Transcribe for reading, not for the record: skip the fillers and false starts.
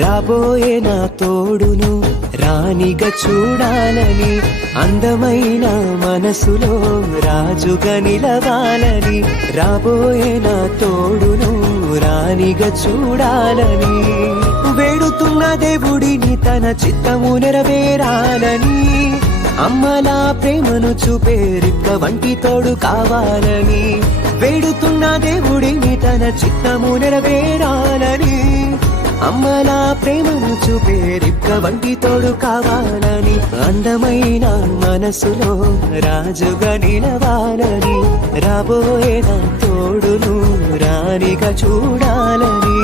రాబోయే నా తోడును రాణిగా చూడాలని, అందమైన మనసులో రాజుగా నిలవాలని, రాబోయే నా తోడును రాణిగా చూడాలని, వేడుతున్న దేవుడిని తన చిత్తము నెరవేరాలని, అమ్మలా ప్రేమను చూపే రిక్క వంటి తోడు కావాలని, వేడుతున్న దేవుడిని తన చిత్తము నెరవేరాలని, అమ్మలా ప్రేమను చూపే రిక్క వంటి తోడు కావాలని, అందమైన మనసులో రాజుగా నిలవాలని, రాబోయే నా తోడును రాణిగా చూడాలని.